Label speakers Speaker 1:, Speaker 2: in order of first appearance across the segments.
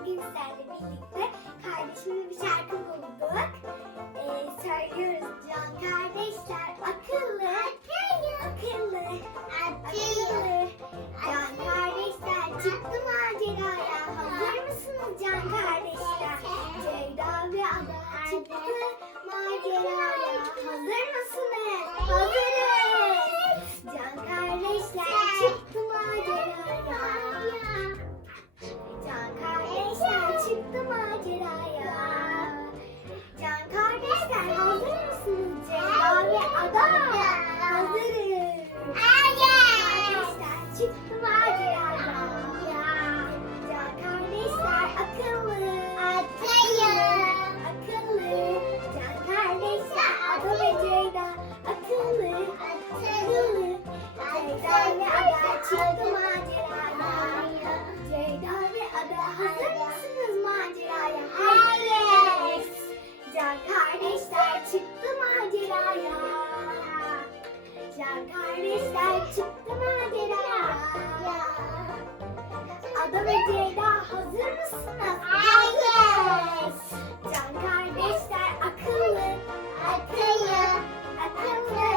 Speaker 1: bugün sizlerle birlikte kardeşimin bir şarkı Kardeşler çıktı macera. Ada ve Ceyda hazır mısınız? Hayır. Can kardeşler akıllı. Akıllı. Akıllı.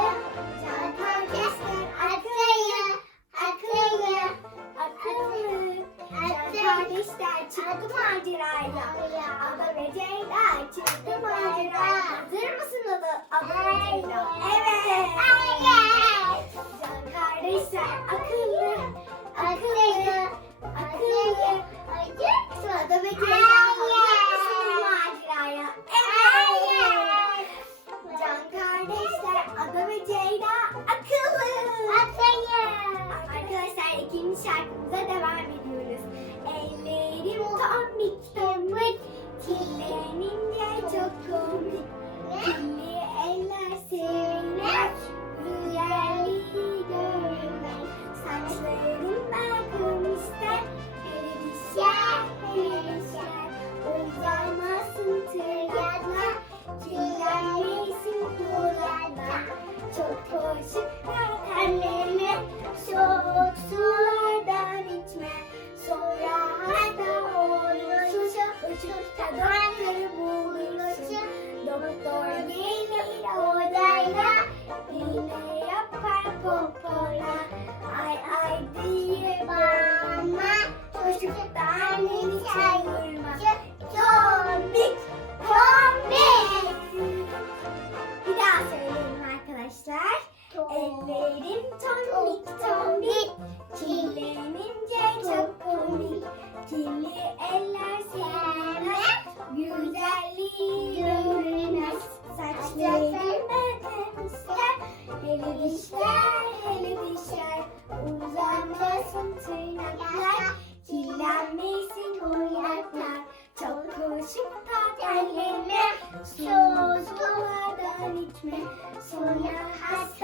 Speaker 1: Can kardeşler akıllı. Akıllı. Akıllı. Can kardeşler çıktı maceraya. Ada ve Ceyda çıktı maceraya. Hazır mısınız Ada ve Ceyda? Evet. Hayır. 不。kalbime Sözlülerden itme Sonra hasret